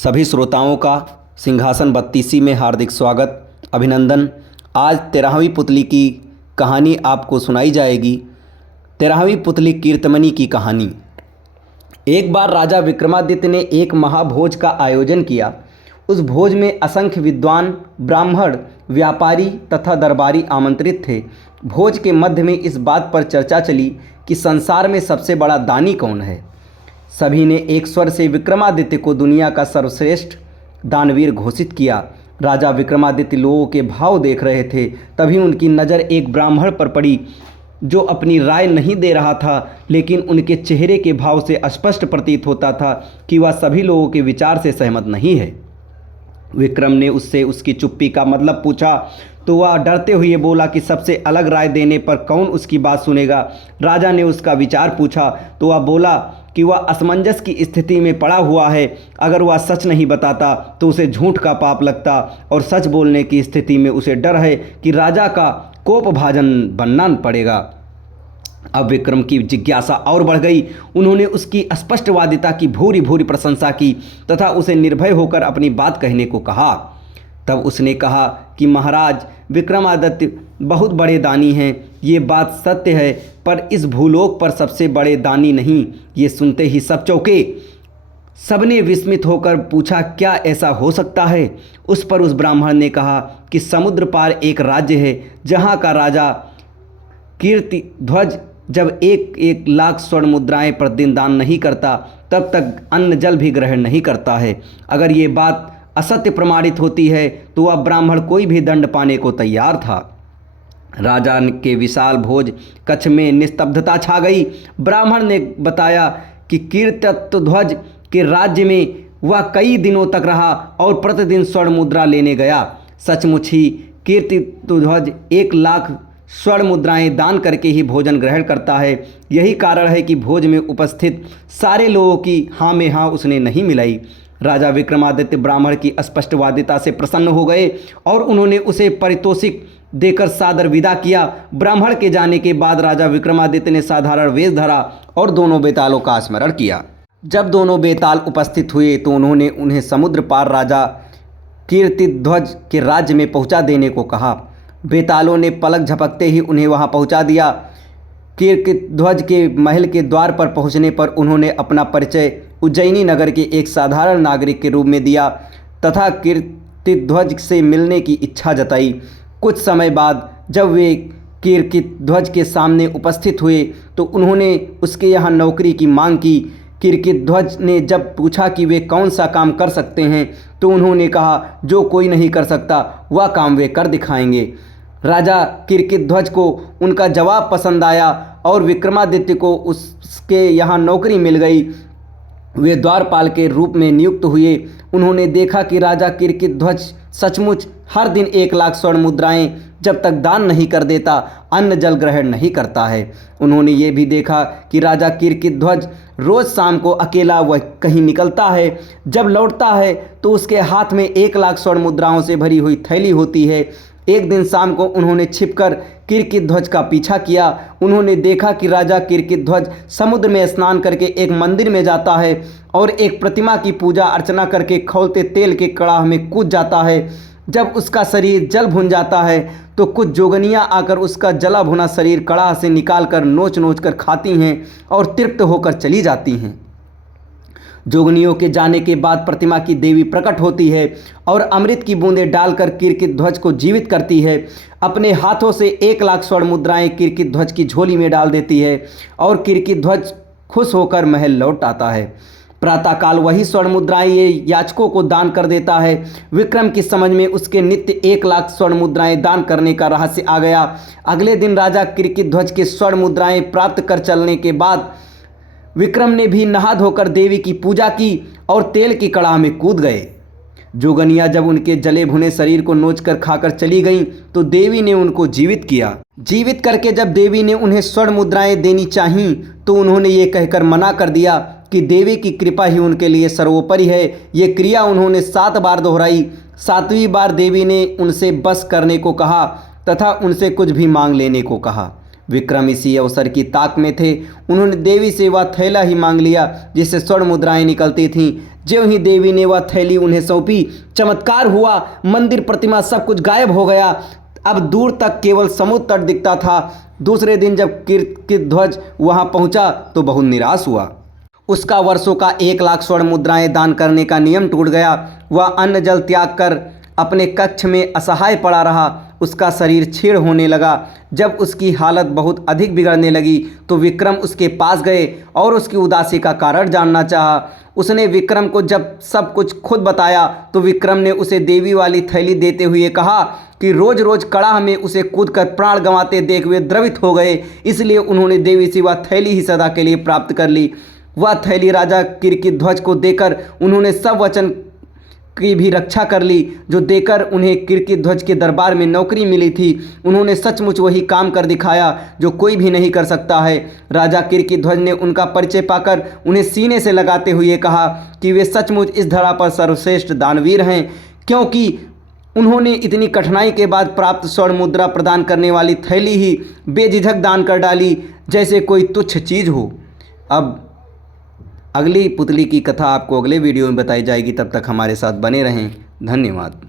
सभी श्रोताओं का सिंहासन 32 में हार्दिक स्वागत, अभिनंदन। आज 13वीं पुतली की कहानी आपको सुनाई जाएगी। 13वीं पुतली कीर्तमणि की कहानी। एक बार राजा विक्रमादित्य ने एक महाभोज का आयोजन किया। उस भोज में असंख्य विद्वान, ब्राह्मण, व्यापारी तथा दरबारी आमंत्रित थे। भोज के मध्य में इस बात पर चर्चा चली कि संसार में सबसे बड़ा दानी कौन है। सभी ने एक स्वर से विक्रमादित्य को दुनिया का सर्वश्रेष्ठ दानवीर घोषित किया। राजा विक्रमादित्य लोगों के भाव देख रहे थे। तभी उनकी नज़र एक ब्राह्मण पर पड़ी जो अपनी राय नहीं दे रहा था, लेकिन उनके चेहरे के भाव से स्पष्ट प्रतीत होता था कि वह सभी लोगों के विचार से सहमत नहीं है। विक्रम ने उससे उसकी चुप्पी का मतलब पूछा तो वह डरते हुए बोला कि सबसे अलग राय देने पर कौन उसकी बात सुनेगा। राजा ने उसका विचार पूछा तो वह बोला कि वह असमंजस की स्थिति में पड़ा हुआ है। अगर वह सच नहीं बताता तो उसे झूठ का पाप लगता और सच बोलने की स्थिति में उसे डर है कि राजा का कोपभाजन बनना पड़ेगा। अब विक्रम की जिज्ञासा और बढ़ गई। उन्होंने उसकी स्पष्टवादिता की भूरी भूरी प्रशंसा की तथा उसे निर्भय होकर अपनी बात कहने को कहा। तब उसने कहा कि महाराज, विक्रमादित्य बहुत बड़े दानी हैं, ये बात सत्य है, पर इस भूलोक पर सबसे बड़े दानी नहीं। ये सुनते ही सब चौंके। सबने विस्मित होकर पूछा, क्या ऐसा हो सकता है? उस पर उस ब्राह्मण ने कहा कि समुद्र पार एक राज्य है जहाँ का राजा कीर्तिध्वज जब एक लाख स्वर्ण मुद्राएं प्रतिदिन दान नहीं करता तब तक अन्न जल भी ग्रहण नहीं करता है। अगर ये बात असत्य प्रमाणित होती है तो वह ब्राह्मण कोई भी दंड पाने को तैयार था। राजा के विशाल भोज कक्ष में निस्तब्धता छा गई। ब्राह्मण ने बताया कि कीर्तिध्वज के राज्य में वह कई दिनों तक रहा और प्रतिदिन स्वर्ण मुद्रा लेने गया। सचमुच ही कीर्तिध्वज 1 लाख स्वर्ण मुद्राएं दान करके ही भोजन ग्रहण करता है। यही कारण है कि भोज में उपस्थित सारे लोगों की हाँ में हाँ उसने नहीं मिलाई। राजा विक्रमादित्य ब्राह्मण की स्पष्टवादिता से प्रसन्न हो गए और उन्होंने उसे पारितोषिक देकर सादर विदा किया। ब्राह्मण के जाने के बाद राजा विक्रमादित्य ने साधारण वेश धरा और दोनों बेतालों का स्मरण किया। जब दोनों बेताल उपस्थित हुए तो उन्होंने उन्हें समुद्र पार राजा कीर्तिध्वज के राज्य में पहुंचा देने को कहा। बेतालों ने पलक झपकते ही उन्हें वहां पहुंचा दिया। कीर्तिध्वज के महल के द्वार पर पहुंचने पर उन्होंने अपना परिचय उज्जैनी नगर के एक साधारण नागरिक के रूप में दिया तथा कीर्तिध्वज से मिलने की इच्छा जताई। कुछ समय बाद जब वे कीर्तिध्वज के सामने उपस्थित हुए तो उन्होंने उसके यहाँ नौकरी की मांग की। कीर्तिध्वज ने जब पूछा कि वे कौन सा काम कर सकते हैं तो उन्होंने कहा, जो कोई नहीं कर सकता वह काम वे कर दिखाएंगे। राजा कीर्तिध्वज को उनका जवाब पसंद आया और विक्रमादित्य को उसके यहाँ नौकरी मिल गई। वे द्वारपाल के रूप में नियुक्त हुए। उन्होंने देखा कि राजा कीर्तिध्वज सचमुच हर दिन 1 लाख स्वर्ण मुद्राएं जब तक दान नहीं कर देता अन्न जल ग्रहण नहीं करता है। उन्होंने ये भी देखा कि राजा कीर्तिध्वज रोज़ शाम को अकेला वह कहीं निकलता है। जब लौटता है तो उसके हाथ में 1 लाख स्वर्ण मुद्राओं से भरी हुई थैली होती है। एक दिन शाम को उन्होंने छिपकर कीर्तिध्वज का पीछा किया। उन्होंने देखा कि राजा कीर्तिध्वज समुद्र में स्नान करके एक मंदिर में जाता है और एक प्रतिमा की पूजा अर्चना करके खौलते तेल के कड़ाह में कूद जाता है। जब उसका शरीर जल भुन जाता है तो कुछ जोगनियाँ आकर उसका जला भुना शरीर कड़ाह से निकाल कर नोच नोच कर खाती हैं और तृप्त होकर चली जाती हैं। जोगनियों के जाने के बाद प्रतिमा की देवी प्रकट होती है और अमृत की बूंदें डालकर कीर्तिध्वज को जीवित करती है। अपने हाथों से 1 लाख स्वर्ण मुद्राएं कीर्तिध्वज की झोली में डाल देती है और कीर्तिध्वज खुश होकर महल लौट आता है। प्रातःकाल वही स्वर्ण मुद्राएं ये याचकों को दान कर देता है। विक्रम की समझ में उसके नित्य 1 लाख स्वर्ण मुद्राएं दान करने का रहस्य आ गया। अगले दिन राजा कीर्तिध्वज के स्वर्ण मुद्राएं प्राप्त कर चलने के बाद विक्रम ने भी नहा धोकर देवी की पूजा की और तेल की कड़ाह में कूद गए। जोगनिया जब उनके जले भुने शरीर को नोचकर खाकर चली गईं तो देवी ने उनको जीवित किया। जीवित करके जब देवी ने उन्हें स्वर्ण मुद्राएं देनी चाहीं तो उन्होंने ये कहकर मना कर दिया कि देवी की कृपा ही उनके लिए सर्वोपरि है। ये क्रिया उन्होंने 7 बार दोहराई। 7वीं बार देवी ने उनसे बस करने को कहा तथा उनसे कुछ भी मांग लेने को कहा। विक्रम इसी अवसर की ताक में थे। उन्होंने देवी से वह थैला ही मांग लिया जिससे स्वर्ण मुद्राएं निकलती थीं। ज्यों ही देवी ने वह थैली उन्हें सौंपी, चमत्कार हुआ। मंदिर, प्रतिमा सब कुछ गायब हो गया। अब दूर तक केवल समुद्र तट दिखता था। दूसरे दिन जब कीर्तिध्वज वहां पहुंचा तो बहुत निराश हुआ। उसका वर्षों का 1,00,000 स्वर्ण मुद्राएं दान करने का नियम टूट गया। वह अन्न जल त्याग कर अपने कक्ष में असहाय पड़ा रहा। उसका शरीर क्षीण होने लगा। जब उसकी हालत बहुत अधिक बिगड़ने लगी तो विक्रम उसके पास गए और उसकी उदासी का कारण जानना चाहा। उसने विक्रम को जब सब कुछ खुद बताया तो विक्रम ने उसे देवी वाली थैली देते हुए कहा कि रोज रोज कड़ाह में उसे कूद कर प्राण गंवाते देख वे द्रवित हो गए, इसलिए उन्होंने देवी से वह थैली ही सदा के लिए प्राप्त कर ली। वह थैली राजा कीर्तिध्वज को देकर उन्होंने सब वचन की भी रक्षा कर ली जो देकर उन्हें कीर्तिध्वज के दरबार में नौकरी मिली थी। उन्होंने सचमुच वही काम कर दिखाया जो कोई भी नहीं कर सकता है। राजा कीर्तिध्वज ने उनका परिचय पाकर उन्हें सीने से लगाते हुए कहा कि वे सचमुच इस धरा पर सर्वश्रेष्ठ दानवीर हैं, क्योंकि उन्होंने इतनी कठिनाई के बाद प्राप्त स्वर्ण मुद्रा प्रदान करने वाली थैली ही बेझिझक दान कर डाली जैसे कोई तुच्छ चीज़ हो। अब अगली पुतली की कथा आपको अगले वीडियो में बताई जाएगी। तब तक हमारे साथ बने रहें। धन्यवाद।